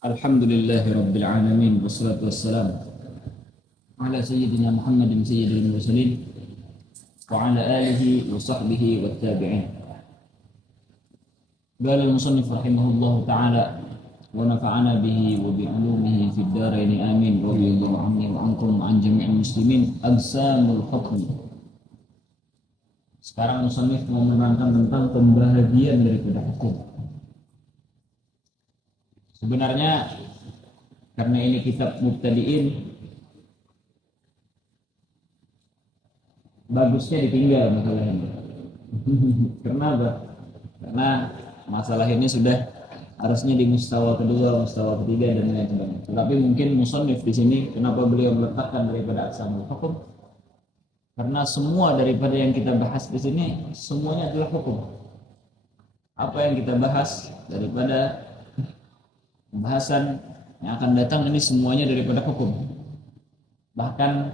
Alhamdulillahi Rabbil Alamin. Wassalatu wassalam ala Sayyidina Muhammadin Sayyidil Mursalin wa ala alihi wa sahbihi wa tabi'in. Qala al-musannif rahimahullahu ta'ala wa nafa'ana bihi wa bi'ulumihi fid dharain amin wa radiyallahu anni wa ankum an jami'il muslimin. Aqsamul hukm. Sekarang musannif mau menerangkan tentang pembahagian daripada hukum. Sebenarnya karena ini kitab mubtadiin, bagusnya ditinggal masalah ini. Kenapa? Karena masalah ini sudah harusnya di mustawa kedua, mustawa ketiga dan lain sebagainya. Tetapi mungkin musannif di sini kenapa beliau meletakkan daripada aqsamul hukum? Karena semua daripada yang kita bahas di sini semuanya adalah hukum. Apa yang kita bahas daripada pembahasan yang akan datang ini semuanya daripada hukum. Bahkan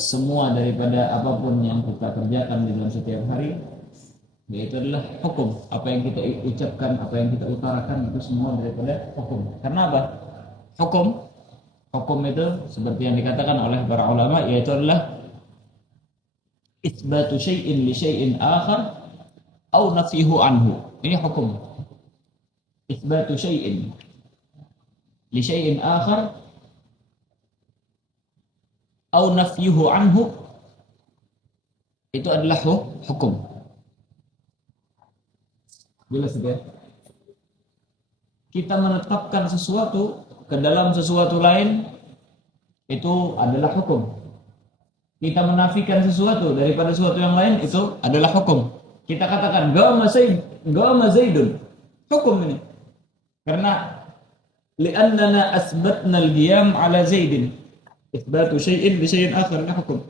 semua daripada apapun yang kita kerjakan di dalam setiap hari, yaitu adalah hukum. Apa yang kita ucapkan, apa yang kita utarakan, itu semua daripada hukum. Karena apa? Hukum itu seperti yang dikatakan oleh para ulama, yaitu adalah itsbatu syai'in li syai'in akhar au nafyuhu anhu. Ini hukum. Itsbatu syai'in li syai'in akhar au nafyuhu anhu, itu adalah hukum. Jelas ya? Kita menetapkan sesuatu ke dalam sesuatu lain, itu adalah hukum. Kita menafikan sesuatu daripada sesuatu yang lain, itu adalah hukum. Kita katakan qama Zaidun, hukum ini. Karena li'annana asbatna al-qiyam ala Zaidin. Itsbatu syai'in bi syai'in akhar, ini hukum.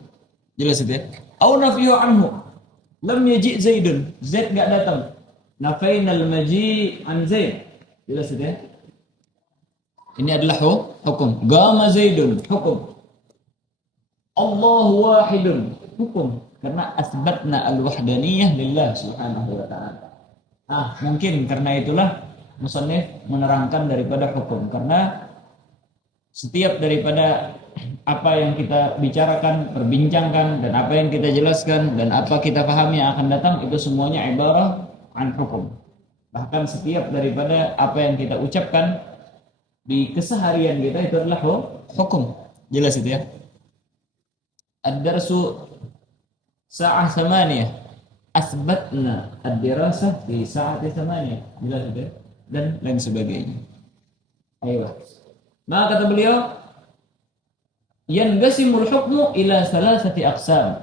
Jelas itu ya? Au nafyu anhu. Lam yaji' Zaidun. Zaid enggak datang. Nafaina al-maji' an Zaid. Jelas itu ya? Ini adalah hukum. Qama Zaidun, hukum. Allahu wahidun, hukum. Karena asbatna al-wahdaniyah lillah subhanahu wa ta'ala. Mungkin karena itulah musannif menerangkan daripada hukum, karena setiap daripada apa yang kita bicarakan, perbincangkan, dan apa yang kita jelaskan, dan apa kita pahami yang akan datang, itu semuanya ibarah an hukum. Bahkan setiap daripada apa yang kita ucapkan di keseharian kita, itu adalah hukum. Jelas itu ya? Ad-darsu sa'ah 8, asbatna ad-dirasah di sa'ati 8. Jelas itu ya? Dan lain sebagainya. Ayo. Maka kata beliau, yanqasimul hukmu ila salasati aqsam.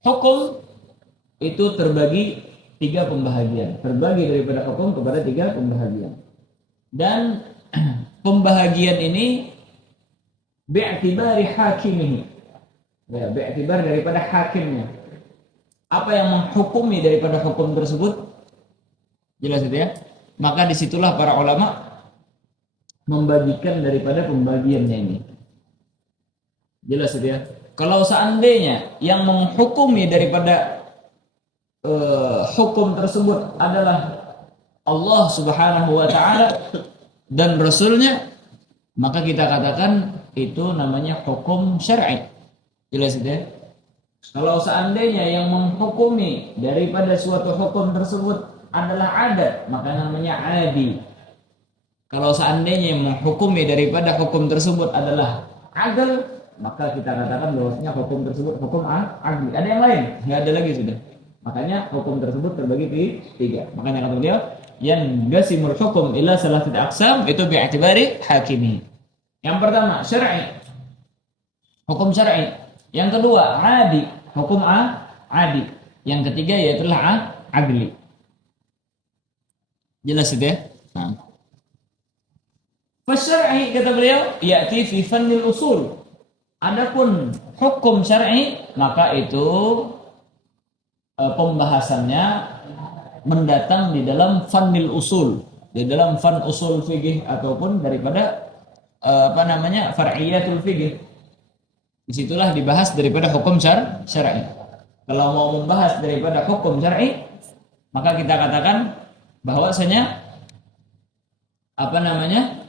Hukum itu terbagi 3 pembahagian. Terbagi daripada hukum kepada 3 pembahagian. Dan pembahagian ini bi'tibari hakimihi. Ya, bi'tibar daripada hakimnya. Apa yang menghukumi daripada hukum tersebut? Jelas itu ya? Maka disitulah para ulama membagikan daripada pembagiannya ini. Jelas itu ya? Kalau seandainya yang menghukumi daripada hukum tersebut adalah Allah subhanahu wa ta'ala dan Rasulnya, maka kita katakan itu namanya hukum syar'i. Jelas itu ya? Kalau seandainya yang menghukumi daripada suatu hukum tersebut adalah adat, maka namanya adi. Kalau seandainya yang menghukumi daripada hukum tersebut adalah adil, maka kita katakan bahwasanya hukum tersebut hukum adil. Ada yang lain? Enggak ada lagi sudah. Makanya hukum tersebut terbagi di 3. Makanya kata beliau, yanqasimul hukum ila salasati aqsam, itu bi'tibari hakimi. Yang pertama syar'i, hukum syar'i. Yang kedua adi, hukum adi. Yang ketiga yaitu adli. Jelas itu ya? Fasyar'i, kata beliau, ya'ti fi fannil usul. Adapun hukum syar'i, maka itu pembahasannya mendatang di dalam fannil usul, di dalam fan usul fikih ataupun daripada far'iyatul fikih. Disitulah dibahas daripada hukum syar'i. Kalau mau membahas daripada hukum syar'i, maka kita katakan bahwasanya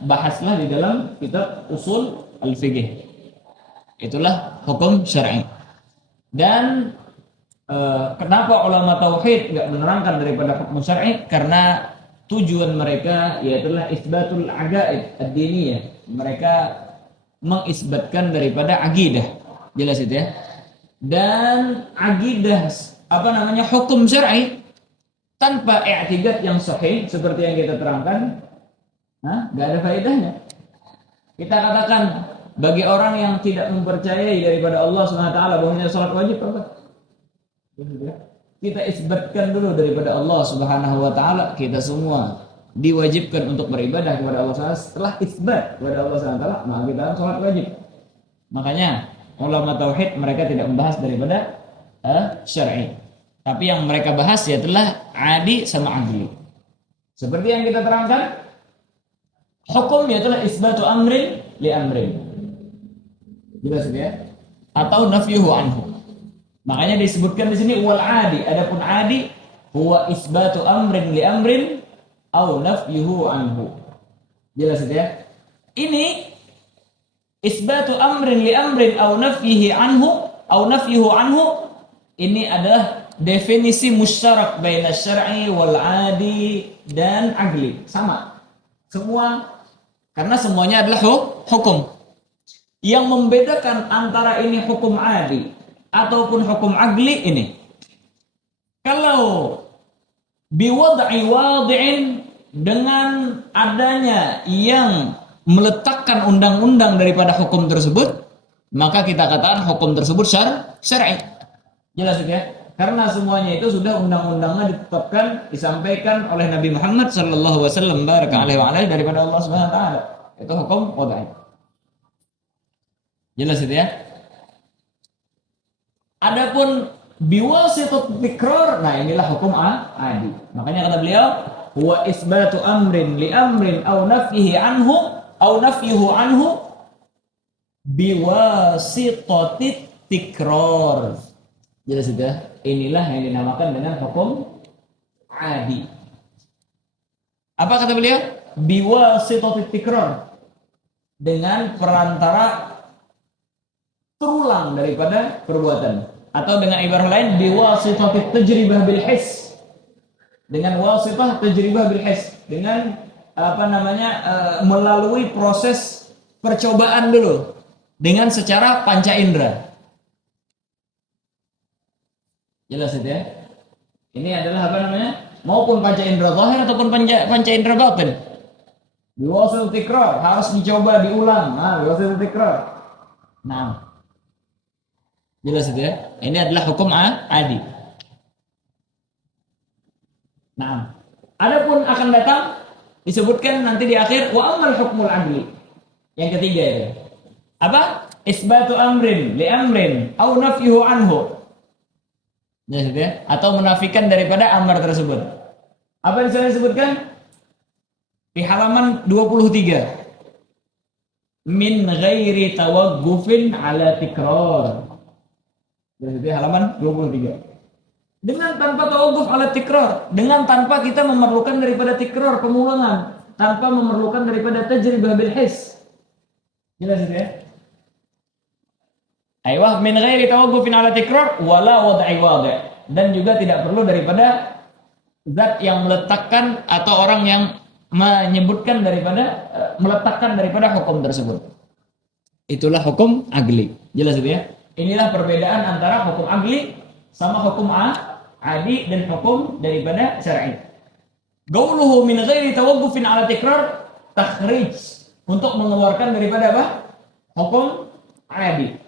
bahaslah di dalam kitab usul al-fiqh. Itulah hukum syar'i. Dan kenapa ulama tauhid nggak menerangkan daripada hukum syar'i? Karena tujuan mereka yaitulah isbatul aqaid ad-diniyah. Mereka mengisbatkan daripada akidah. Jelas itu ya. Dan akidah hukum syar'i tanpa i'tiqad yang sahih seperti yang kita terangkan, nggak ada faedahnya. Kita katakan bagi orang yang tidak mempercayai daripada Allah SWT bahwasanya salat wajib apa? Kita isbatkan dulu daripada Allah Subhanahu wa taala, kita semua diwajibkan untuk beribadah kepada Allah SWT. Setelah isbat kepada Allah SWT, maka kita salat wajib. Makanya ulama tauhid mereka tidak membahas daripada syar'i. Tapi yang mereka bahas yaitulah adi sama aqli. Seperti yang kita terangkan, hukum yaitulah isbatu amrin li amrin. Jelas ya? Atau nafyuhu anhu. Makanya disebutkan di sini wal adi. Adapun adi huwa isbatu amrin li amrin au nafyuhu anhu. Jelas ya? Ini isbatu amrin li amrin au nafyihi anhu au nafyuhu anhu, ini adalah definisi musyarak baina syar'i wal adi dan aqli. Sama. Semua, karena semuanya adalah hukum. Yang membedakan antara ini hukum adi ataupun hukum aqli ini, kalau biwad'i wadi'in, dengan adanya yang meletakkan undang-undang daripada hukum tersebut, maka kita katakan hukum tersebut syar'i. Jelas ya? Karena semuanya itu sudah undang-undangnya ditetapkan, disampaikan oleh Nabi Muhammad sallallahu alaihi wasallam daripada Allah Subhanahu wa taala. Itu hukum wad'i. Jelas itu ya? Adapun biwasitut tikrar, nah inilah hukum adi. Makanya kata beliau, huwa isbatu amrin li amrin au nafyihi anhu au nafyuhu anhu biwasitatit tikrar. Jelas sudah. Inilah yang dinamakan dengan hukum adi. Apa kata beliau? Biwasitatit tikrar, dengan perantara terulang daripada perbuatan, atau dengan ibarat lain biwasitatit tajribah bil his, dengan wasitah tajribah bil his, dengan melalui proses percobaan dulu dengan secara panca indera. Jelas itu ya? Ini adalah maupun panca indera zahir ataupun panca indera batin. Biwasil tikrar, harus dicoba diulang. Biwasil tikrar. Jelas itu ya? Ini adalah hukum adi. Adapun akan datang disebutkan nanti di akhir wa amal hukmul adli. Yang ketiga itu. Apa? Isbatu amrin li amrin au nafyuhu anhu. Jelas ya? Atau menafikan daripada amar tersebut. Apa yang saya sebutkan? Di halaman 23. Min ghairi tawaggufin ala tikrar. Jelas ya? Halaman 23. Dengan tanpa tawagguf ala tikrar, dengan tanpa kita memerlukan daripada tikrar, pengulangan, tanpa memerlukan daripada tajribah bil his. Jelas ya? Aywa min ghairi tawaggufin ala tikrar wala wad'i wadi', dan juga tidak perlu daripada zat yang meletakkan atau orang yang menyebutkan daripada meletakkan daripada hukum tersebut. Itulah hukum aqli. Jelas itu ya? Inilah perbedaan antara hukum aqli sama hukum adi dan hukum daripada syar'i. Qauluhu min ghairi tawaggufin ala tikrar takhrij, untuk mengeluarkan daripada apa? Hukum adi.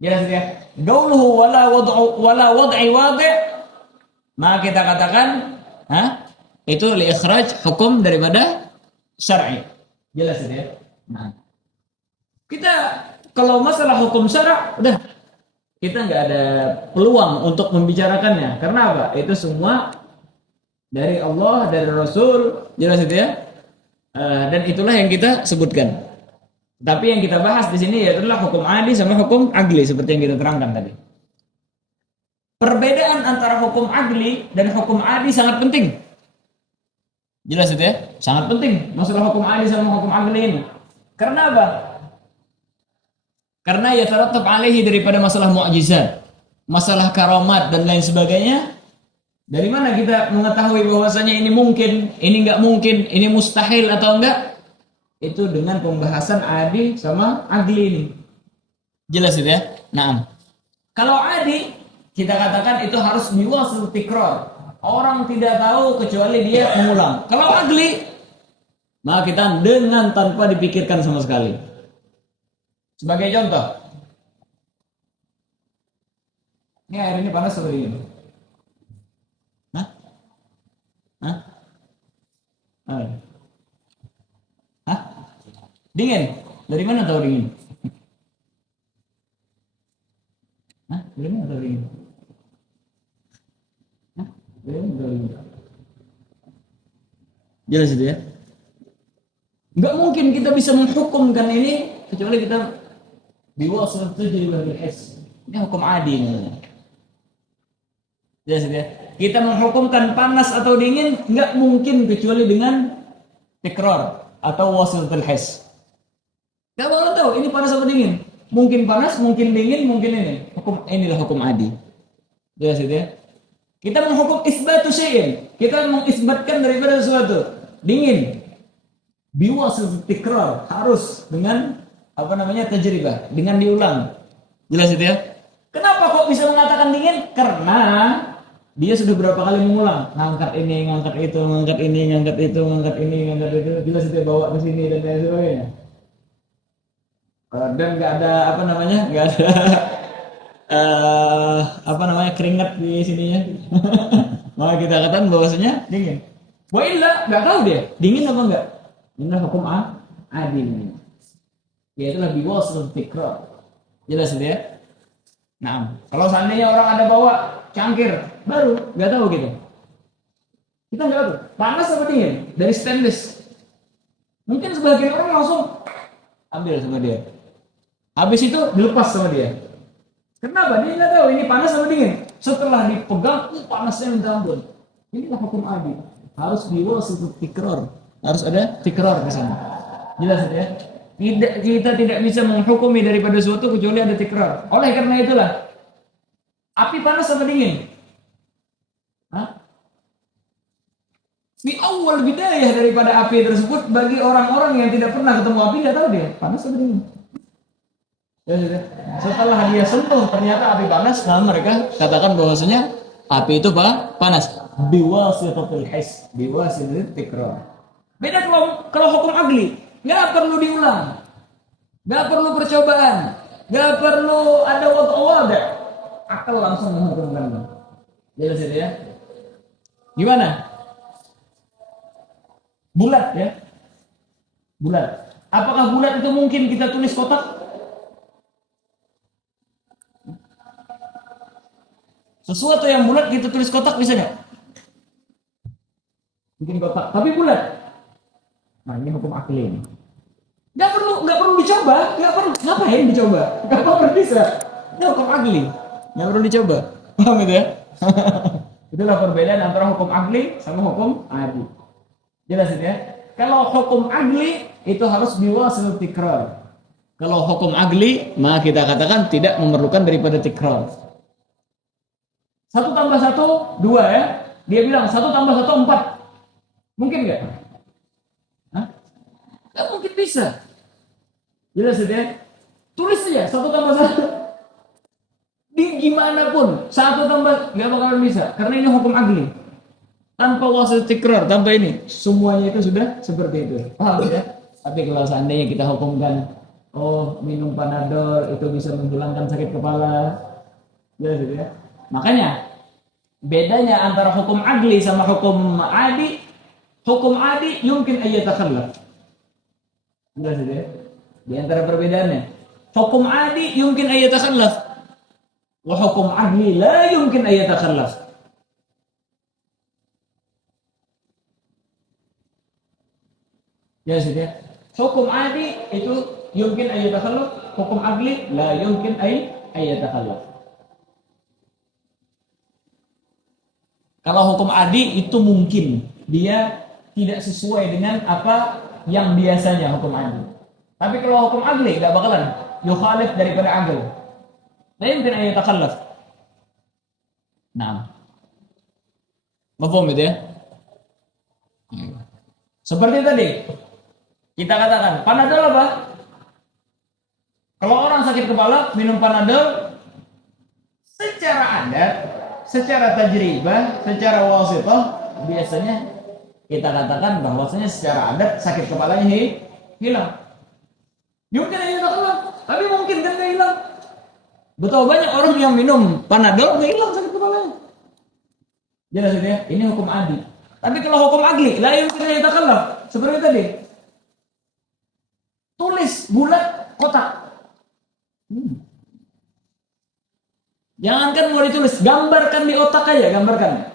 Jelas ya? Qauluhu wala wad'i wadi', maka kita katakan itu li ikhraj hukum daripada syar'i. Jelas ya? Kita kalau masalah hukum syara' udah kita nggak ada peluang untuk membicarakannya. Karena apa? Itu semua dari Allah, dari Rasul. Jelas itu ya? Dan itulah yang kita sebutkan. Tapi yang kita bahas di sini adalah hukum adi sama hukum aqli, seperti yang kita terangkan tadi. Perbedaan antara hukum aqli dan hukum adi sangat penting. Jelas itu ya? Sangat penting masalah hukum adil sama hukum adli ini. Karena apa? Karena ya tarattab alaihi daripada masalah mukjizat, masalah karamat dan lain sebagainya. Dari mana kita mengetahui bahwasanya ini mungkin, ini nggak mungkin, ini mustahil atau enggak? Itu dengan pembahasan adil sama adli ini. Jelas itu ya? Nah, kalau adil kita katakan itu harus biwasil tikrar. Orang tidak tahu kecuali dia mengulang. Kalau adli, maka kita dengan tanpa dipikirkan sama sekali. Sebagai contoh, ini air ini panas atau dingin? Hah? Hah? Air. Hah? Dingin? Dari mana tahu dingin? Hah? Dari mana tahu dingin? Hah? Dari mana tahu dingin? Jelas itu ya? Nggak mungkin kita bisa menghukumkan ini kecuali kita biwasil tajribah bil his. Ini hukum adil namanya. Jelas ya. Kita menghukumkan panas atau dingin nggak mungkin kecuali dengan tikrar atau wasil bil his. Nggak boleh tahu ini panas atau dingin. Mungkin panas, mungkin dingin, mungkin ini. Inilah hukum adil. Jelas ya. Kita menghukum isbatu syai'in. Kita mengisbatkan daripada sesuatu. Dingin. Biwasil tikrar harus dengan apa namanya tajribah, dengan diulang. Jelas itu ya? Kenapa kok bisa mengatakan dingin? Karena dia sudah berapa kali mengulang, ngangkat ini, ngangkat itu, ngangkat ini, ngangkat itu, ngangkat ini, ngangkat itu. Jelas itu ya, bawa ke sini dan lain sebagainya. Dan nggak ada apa namanya, nggak ada apa namanya keringat di sininya. Maka kita katakan bahwasanya dingin. Wah nggak tahu dia dingin apa enggak. Ini hukum adil. Yaitulah biwasil tikrar. Jelas itu ya? Nah, kalau seandainya orang ada bawa cangkir baru, nggak tahu gitu. Kita nggak tahu. Panas apa dingin? Dari stainless. Mungkin sebagian orang langsung ambil sama dia. Habis itu dilepas sama dia. Kenapa? Dia nggak tahu ini panas apa dingin. Setelah dipegang, panasnya minta ampun. Inilah hukum adil. Harus biwasil tikrar. Harus ada tikrar di sana. Jelas ya? Kita tidak bisa menghukumi daripada suatu kecuali ada tikrar. Oleh karena itulah, api panas apa dingin? Hah? Di awal bidayah daripada api tersebut bagi orang-orang yang tidak pernah ketemu api nggak tahu dia panas apa dingin. Ya. Setelah dia sentuh ternyata api panas, nah mereka katakan bahwasanya api itu panas. Biwasitatil his, biwasitatil tikrar. Beda kalau hukum adli, nggak perlu diulang, nggak perlu percobaan, nggak perlu ada waktu akal langsung menghukumkan. Jelas itu ya? Gimana? Bulat ya? Bulat. Apakah bulat itu mungkin kita tulis kotak? Sesuatu yang bulat kita tulis kotak bisa nggak? Bikin kotak, tapi bulat. Nah ini hukum akli ini. Nggak perlu dicoba, nggak perlu. Ngapain dicoba? Nggak perlu bisa. Ini hukum akli, nggak perlu dicoba. Paham itu ya? Itulah perbedaan antara hukum akli sama hukum adli. Jelas itu ya? Kalau hukum adli itu harus biwasil tikrar. Kalau hukum adli, maka kita katakan tidak memerlukan daripada tikrar. 1 tambah 1, 2 ya. Dia bilang 1 tambah 1, 4. Mungkin nggak? Nggak mungkin bisa. Jelas ya? Tulis saja 1 tambah 1. Di gimana pun 1 tambah nggak bakalan bisa. Karena ini hukum adli. Tanpa wasil tikrar, tanpa ini. Semuanya itu sudah seperti itu. Paham ya? Tapi kalau seandainya kita hukumkan, oh minum Panadol itu bisa menghilangkan sakit kepala. Jelas ya? Makanya bedanya antara hukum adli sama hukum adi. Hukum adi yumkin ayyatakhallaf. Jelas ya? Di antara perbedaannya. Hukum adi yumkin ayyatakhallaf. Wa hukum adli la yumkin ayyatakhallaf. Jelas ya? Hukum adi itu yumkin ayyatakhallaf, hukum adli la yumkin ayyatakhallaf. Kalau hukum adi itu mungkin dia tidak sesuai dengan apa yang biasanya hukum adli. Tapi kalau hukum adli tidak bakalan yukhalif daripada adl. La yumkin an yatakhallaf. Nah, mafhum itu ya? Seperti tadi kita katakan Panadol apa? Kalau orang sakit kepala minum Panadol, secara adat, secara tajribah, secara wasithah, biasanya kita katakan bahwasanya secara adat sakit kepalanya hilang. Mungkin aja tak hilang, tapi mungkin kan nggak hilang. Betul banyak orang yang minum Panadol nggak hilang sakit kepalanya. Jelas itu ya? Ini hukum adli. Tapi kalau hukum adli, la yumkin an yatakhallaf. Seperti tadi. Tulis bulat kotak. Jangankan mau ditulis, gambarkan di otak aja, gambarkan.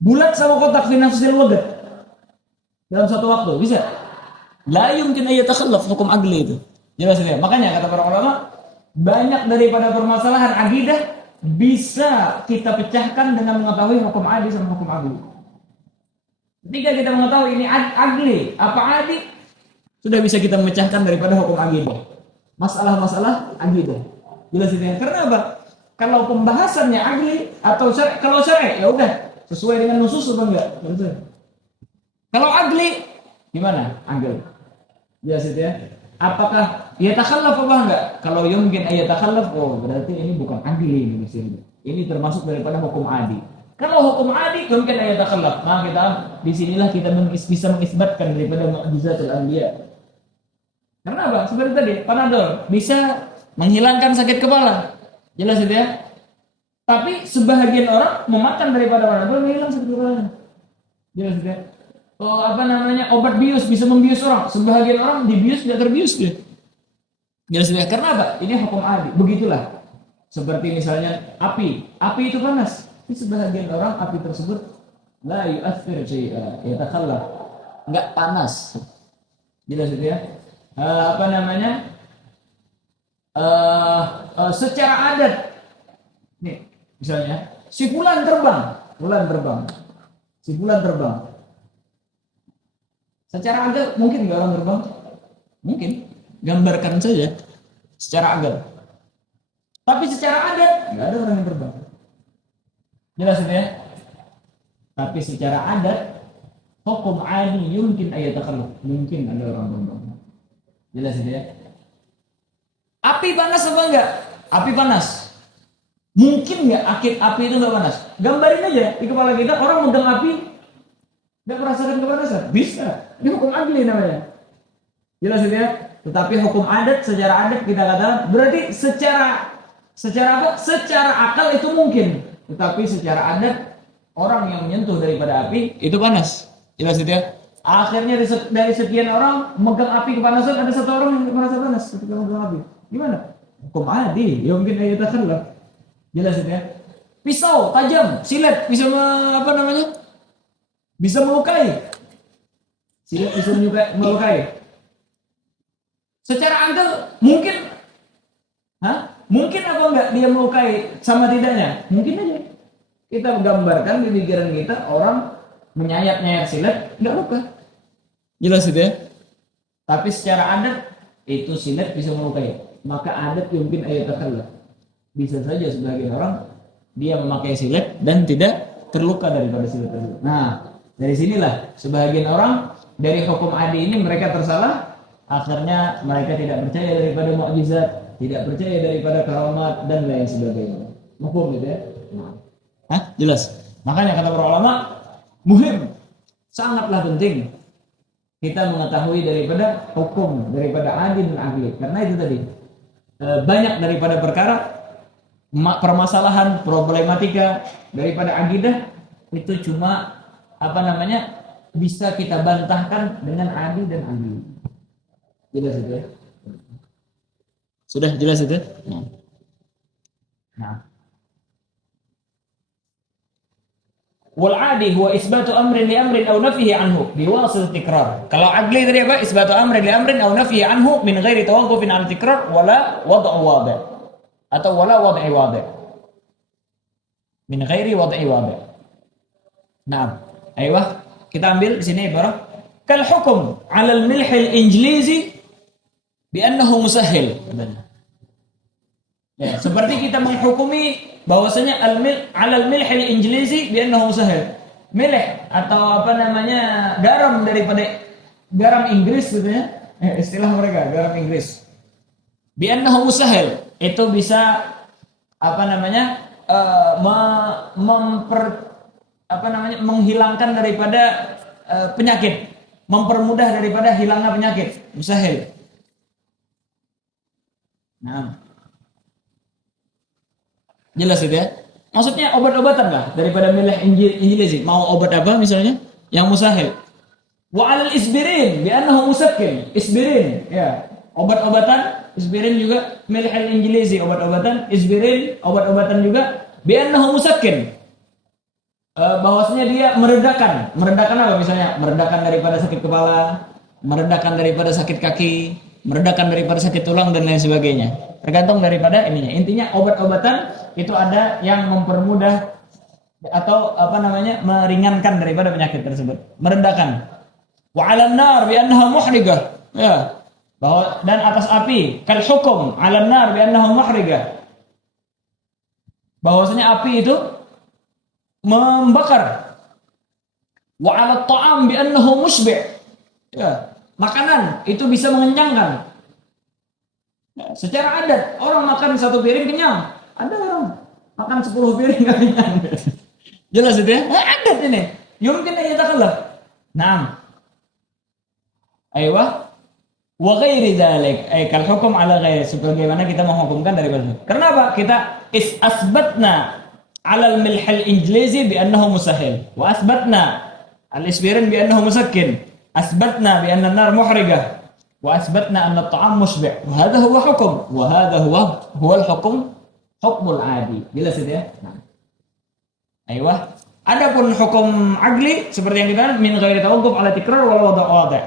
Bulat sama kotak fi nafsil waqt. Dalam satu waktu, bisa? La yumkin an yatakhallaf hukum adli itu. Jelas ya? Makanya kata para ulama, banyak daripada permasalahan akidah bisa kita pecahkan dengan mengetahui hukum adli sama hukum adli. Ketika kita mengetahui ini adli, apa adli, sudah bisa kita memecahkan daripada hukum akidah. Masalah-masalah akidah. Jelas ini. Karena apa? Kalau pembahasannya adli atau kalau syar'i ya udah sesuai dengan nusus atau enggak? Betul. Kalau adli gimana? Adli. Jelas itu ya. Apakah ya takhallaf apa enggak? Kalau yumkin ayat takhallaf, oh berarti ini bukan adli ini sini. Ini termasuk daripada hukum adli. Kalau hukum adli mungkin ayat takhallaf. Maka kita di sinilah kita bisa mengisbatkan daripada mukjizatul anbiya. Karena apa? Seperti tadi, Panadol bisa menghilangkan sakit kepala. Jelas itu ya. Tapi sebahagian orang memakan daripada Panadol menghilang sakit kepala. Jelas itu ya. Oh, apa namanya? Obat bius bisa membius orang. Sebahagian orang dibius tidak terbius dia. Jelas itu ya. Karena apa? Ini hukum adli. Begitulah. Seperti misalnya api. Api itu panas. Tapi sebahagian orang api tersebut la yu'athir syai'a, yatakhallaf. Enggak panas. Jelas itu ya. Apa namanya? Secara adat nih misalnya si bulan terbang secara adat mungkin nggak orang terbang, mungkin gambarkan saja secara adat, tapi secara adat nggak ada orang yang terbang. Jelas itu ya. Tapi secara adat hukum adli yumkin ayat takhalluf, mungkin ada orang terbang. Jelas itu ya. Api panas apa enggak? Api panas. Mungkin enggak api itu enggak panas? Gambarin aja di kepala kita orang megang api enggak merasakan kepanasan. Bisa. Ini hukum adli namanya. Jelas itu ya. Tetapi hukum adat secara adat kita katakan berarti secara apa? Secara akal itu mungkin. Tetapi secara adat orang yang menyentuh daripada api itu panas. Jelas itu ya. Akhirnya dari sekian orang megang api kepanasan ada satu orang yang merasa panas ketika megang api. Gimana? Hukum adli, ya mungkin ayat takhallaf. Jelas itu ya. Pisau tajam, silet bisa apa namanya? Bisa melukai. Silet bisa melukai. Secara akal mungkin mungkin apa enggak dia melukai sama tidaknya? Mungkin aja. Kita gambarkan di pikiran kita orang menyayat-nyayat silet enggak luka. Jelas itu ya. Tapi secara adat itu silet bisa melukai. Maka adat mungkin ayat takhallaf. Bisa saja sebagian orang dia memakai silet dan tidak terluka daripada silet tersebut. Nah, dari sinilah sebagian orang dari hukum adli ini mereka tersalah, akhirnya mereka tidak percaya daripada mukjizat, tidak percaya daripada karamat dan lain sebagainya. Mafhum gitu ya? Jelas. Makanya kata para ulama, muhim, sangatlah penting kita mengetahui daripada hukum, daripada adil dan ahli. Karena itu tadi banyak daripada perkara permasalahan problematika daripada akidah itu cuma apa namanya bisa kita bantahkan dengan adil dan ahli. Jelas itu ya? Sudah jelas itu? Nah. Wal adi huwa isbatu amrin li amrin aw nafihi anhu biwasil tikrar. Kalau adli tadi apa? Isbatu amrin li amrin aw nafihi anhu min ghairi tawaqqufin 'ala tikrar wala wad'u wadi' atau wala wad'i wadi'. Min ghairi wad'i wadi'. Naam. Aywa. kita ambil di sini ibarat kal hukum 'ala al-milh al-injlizi bi annahu musahhil. Ya, seperti kita menghukumi bahwasanya al-milh 'ala al-milh al-injlizi bi annahu musahhil. Milh atau apa namanya garam daripada garam Inggris gitu ya. Istilah mereka garam Inggris. Bi annahu musahhil itu bisa apa namanya menghilangkan daripada penyakit, mempermudah daripada hilangnya penyakit, musahil. Nah, jelas itu ya. Maksudnya obat-obatan lah daripada milih injilizi. Mau obat apa misalnya? Yang musahil. Wa alal isbirin bi annahu musakkin. Isbirin, ya. Obat-obatan, isbirin juga milih injilizi, obat-obatan, isbirin, obat-obatan juga bi annahu musakkin. Bahwasanya dia meredakan apa misalnya? Meredakan daripada sakit kepala, meredakan daripada sakit kaki, meredakan daripada sakit tulang dan lain sebagainya. Tergantung daripada ininya. Intinya obat-obatan itu ada yang mempermudah atau apa namanya meringankan daripada penyakit tersebut, meredakan. Wa 'alan nar bi annaha muhrigah. Ya. Bahwa dan atas api kal hukum 'alan nar bi annaha muhrigah. Bahwasanya api itu membakar. Wa 'ala at-ta'am bi annahu mushbi'. Ya. Makanan itu bisa mengenyangkan. Ya, secara adat orang makan satu piring kenyang. Ada orang makan 10 piring nggak kenyang. Jelas itu ya? Adat ini. Yumkin an yatakallah. Naam. Aywa. Wa ghairi dzalik. Kal hukum ala ghairi. Sebagaimana kita menghukumkan daripada. Kenapa? Kita asbatna 'ala al-milh al-injlizi bi annahu musahhil. Wa asbatna al-isbirin bi annahu musakkin. Asbatna bi anna an-nar muhrigah. Wa asbatna anna at-ta'am mushbi'. Wa hadha huwa hukum. Wa hadha huwa al-hukm hukmul adi. Jelas itu ya? Nah. Aywa. Adapun hukum agli seperti yang kita min ghairi tawaqquf ala tikrar wal wada'.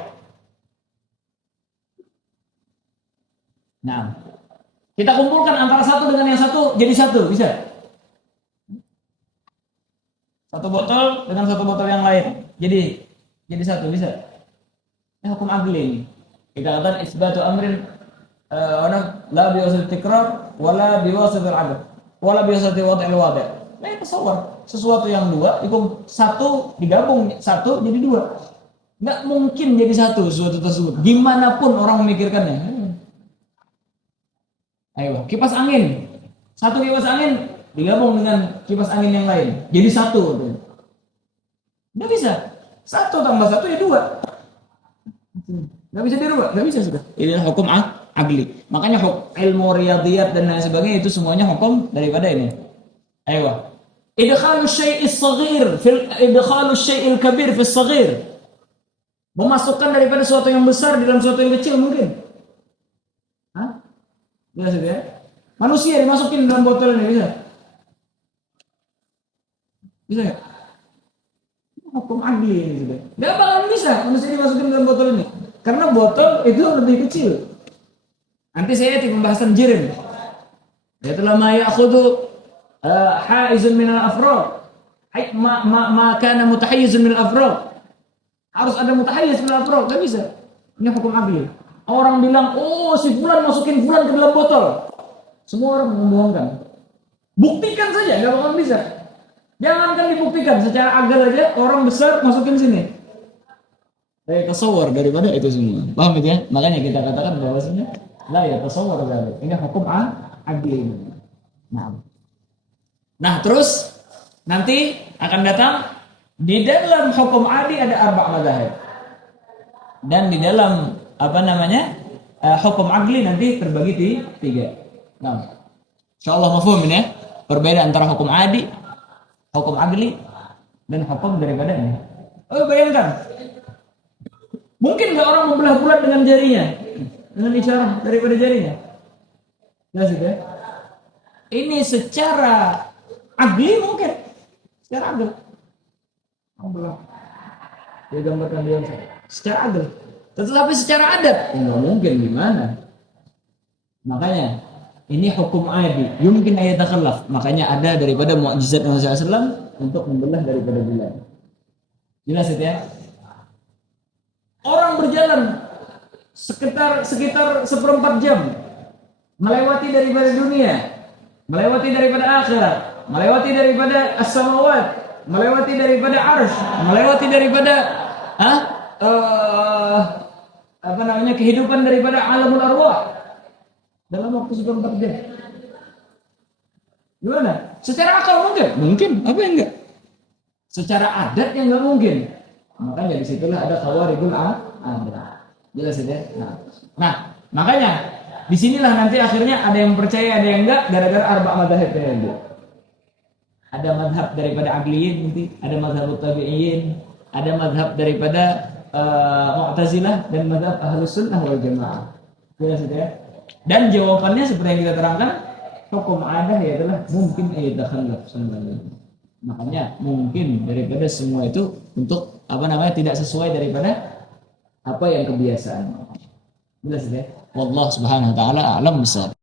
Nah. Kita kumpulkan antara satu dengan yang satu jadi satu, bisa? Satu botol dengan satu botol yang lain. Jadi satu, bisa? Ini hukum agli ini. Kita katakan isbatu amrin la biwasat tikrar wala biwasat al-'adad wala biwasat wad'il wadi'. Nah, itu sesuatu yang dua itu satu digabung satu jadi dua. Enggak mungkin jadi satu sesuatu tersebut. Gimana pun orang memikirkannya. Ayo, kipas angin. Satu kipas angin digabung dengan kipas angin yang lain. Jadi satu. Nggak bisa. Satu tambah satu ya dua. Nggak bisa dirubah. Nggak bisa sudah. Ini hukum agli. Makanya ilmu riyadhiyat dan lain sebagainya itu semuanya hukum daripada ini. Ayo. Idkhalu syai'is saghir idkhalu syai'il kabir fi saghir. Memasukkan daripada sesuatu yang besar di dalam sesuatu yang kecil mungkin. Hah? Jelas ya? Manusia dimasukin dalam botol ini bisa? Bisa ya? Hukum adli ini sudah. Gak bakalan bisa manusia dimasukin dalam botol ini. Karena botol itu lebih kecil. Nanti saya di pembahasan jirim. Yaitulah ma ya'khudhu haizun min al-afrad. Ma kana mutahayyizun min al-afrad. Harus ada mutahayyiz min al-afrad, gak bisa. Ini hukum adli. Orang bilang, oh si fulan masukin fulan ke dalam botol. Semua orang membohongkan. Buktikan saja, gak bakal bisa. Jangankan dibuktikan, secara agal aja orang besar masukin sini. Saya tasawwur daripada itu semua. Paham itu ya? Makanya kita katakan bahwasanya la ya tasawwur dzalik. Ini hukum adli. Nah, terus nanti akan datang di dalam hukum adi ada arba' madzhab. Dan di dalam hukum agli nanti terbagi di 3. Nah, insyaallah mafhum ini ya. Perbedaan antara hukum adi, hukum agli dan hukum daripada ini. Oh, bayangkan. Mungkin enggak orang membelah bulat dengan jarinya? Dengan isyarat daripada jarinya? Jelas itu ya. Ini secara agli mungkin. Secara agli. Membelah. Dia gambarkan dia secara agli. Tetapi secara adat enggak mungkin, gimana? Makanya ini hukum adi, yumkin ayat takhallaf. Makanya ada daripada mukjizat Rasulullah SAW untuk membelah daripada bulan. Jelas itu ya. Orang berjalan sekitar seperempat jam melewati daripada dunia, melewati daripada akhirat, melewati daripada as-samawat, melewati daripada arsy, melewati daripada kehidupan daripada alamul arwah dalam waktu seperempat jam. Gimana? Secara akal mungkin? Mungkin, apa yang enggak? Secara adat yang enggak mungkin. Makanya disitulah ada khawaribul adat. Jelas ya? Nah, makanya disinilah nanti akhirnya ada yang percaya, ada yang enggak, gara-gara arba' madzhab tadi. Ada mazhab daripada Aqliyin nanti, ada mazhab Tabi'in, ada mazhab daripada Mu'tazilah dan mazhab Ahlus Sunnah wal Jamaah. Jelas ya? Dan jawabannya seperti yang kita terangkan, hukum adah adalah mungkin ayatakhallaf sallallahu. Makanya mungkin daripada semua itu untuk tidak sesuai daripada apa yang kebiasaan. Jelas ya? Wallahu subhanahu wa ta'ala a'lam bishawab.